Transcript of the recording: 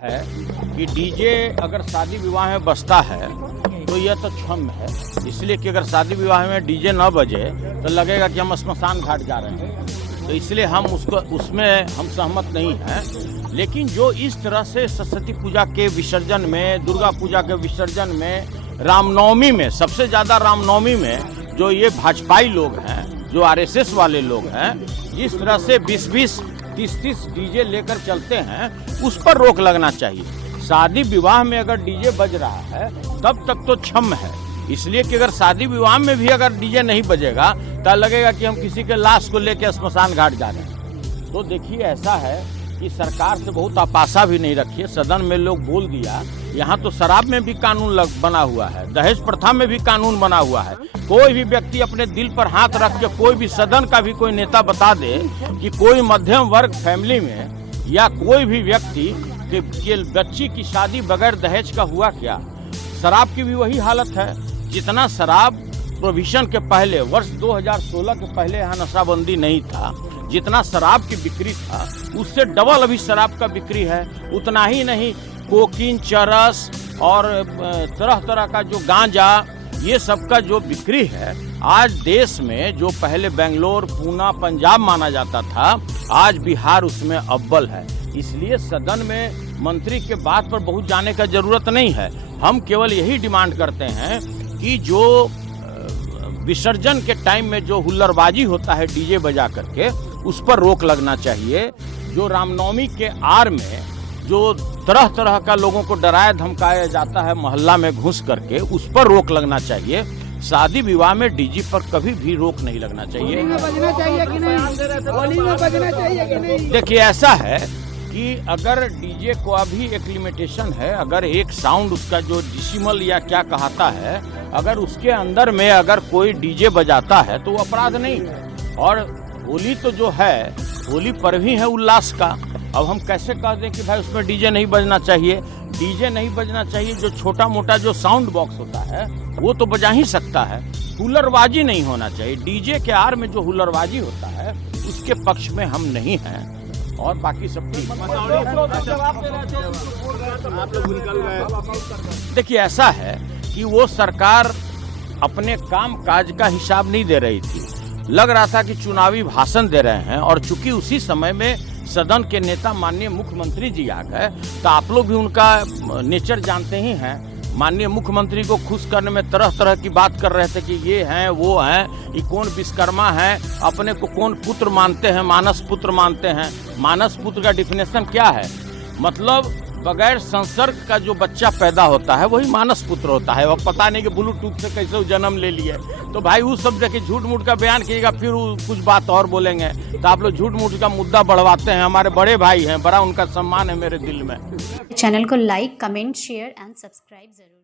है कि डीजे अगर शादी विवाह में बजता है तो यह तो क्षम्य है, इसलिए कि अगर शादी विवाह में डीजे न बजे तो लगेगा कि हम श्मशान घाट जा रहे हैं, तो इसलिए हम उसमें हम सहमत नहीं हैं। लेकिन जो इस तरह से सरस्वती पूजा के विसर्जन में, दुर्गा पूजा के विसर्जन में, रामनवमी में, सबसे ज़्यादा रामनवमी में जो ये भाजपाई लोग हैं, जो आरएसएस वाले लोग हैं, जिस तरह से 20-20, 30-30 डीजे लेकर चलते हैं, उस पर रोक लगना चाहिए। शादी विवाह में अगर डीजे बज रहा है तब तक तो क्षम्य है, इसलिए कि अगर शादी विवाह में भी अगर डीजे नहीं बजेगा तो लगेगा कि हम किसी के लाश को लेकर श्मशान घाट जा रहे हैं। तो देखिए, ऐसा है कि सरकार से बहुत आपासा भी नहीं रखिए। सदन में लोग बोल दिया, यहाँ तो शराब में भी कानून बना हुआ है, दहेज प्रथा में भी कानून बना हुआ है। कोई भी व्यक्ति अपने दिल पर हाथ रख के, कोई भी सदन का भी कोई नेता बता दे कि कोई मध्यम वर्ग फैमिली में या कोई भी व्यक्ति के बच्ची की शादी बगैर दहेज का हुआ क्या। शराब की भी वही हालत है। जितना शराब प्रोहिबिशन के पहले, वर्ष 2016 के पहले यहाँ नशाबंदी नहीं था, जितना शराब की बिक्री था उससे डबल अभी शराब का बिक्री है। उतना ही नहीं, कोकीन, चरस और तरह तरह का जो गांजा, ये सब का जो बिक्री है आज देश में, जो पहले बेंगलोर, पूना, पंजाब माना जाता था, आज बिहार उसमें अव्वल है। इसलिए सदन में मंत्री के बात पर बहुत जाने का जरूरत नहीं है। हम केवल यही डिमांड करते हैं कि जो विसर्जन के टाइम में जो हुल्लड़बाजी होता है डीजे बजा करके, उस पर रोक लगना चाहिए। जो रामनवमी के आड़ में जो तरह तरह का लोगों को डराया धमकाया जाता है मोहल्ला में घुस करके, उस पर रोक लगना चाहिए। शादी विवाह में डीजे पर कभी भी रोक नहीं लगना चाहिए। बजना चाहिए कि नहीं? होली में बजना चाहिए कि नहीं? देखिए, ऐसा है कि अगर डीजे को अभी एक लिमिटेशन है, अगर एक साउंड उसका जो डिसिमल या क्या कहता है, अगर उसके अंदर में अगर कोई डीजे बजाता है तो वो अपराध नहीं है। और होली तो जो है, होली पर्व ही है उल्लास का। अब हम कैसे कह दें कि भाई उसमें डीजे नहीं बजना चाहिए? डीजे नहीं बजना चाहिए। जो छोटा मोटा जो साउंड बॉक्स होता है वो तो बजा ही सकता है, हुल्लड़बाजी नहीं होना चाहिए। डीजे के आड़ में जो हुल्लड़बाजी होता है उसके पक्ष में हम नहीं हैं। और बाकी सब ठीक। देखिए, ऐसा है कि वो सरकार अपने काम काज का हिसाब नहीं दे रही थी। लग रहा था कि चुनावी भाषण दे रहे हैं, और चूंकि उसी समय में सदन के नेता माननीय मुख्यमंत्री जी आ गए, तो आप लोग भी उनका नेचर जानते ही हैं। माननीय मुख्यमंत्री को खुश करने में तरह तरह की बात कर रहे थे कि ये हैं, वो हैं, ये कौन विश्वकर्मा है, अपने को कौन पुत्र मानते हैं, मानस पुत्र मानते हैं। मानस पुत्र का डिफिनेशन क्या है? मतलब बगैर संसर्ग का जो बच्चा पैदा होता है वही मानस पुत्र होता है। अब पता नहीं कि ब्लूटूथ से कैसे जन्म ले लिए। तो भाई उस सब देखिए, झूठ मूठ का बयान कीजिएगा, फिर कुछ बात और बोलेंगे तो आप लोग झूठ मूठ का मुद्दा बढ़वाते हैं। हमारे बड़े भाई हैं, बड़ा उनका सम्मान है मेरे दिल में। चैनल को like, comment, share and subscribe जरूर।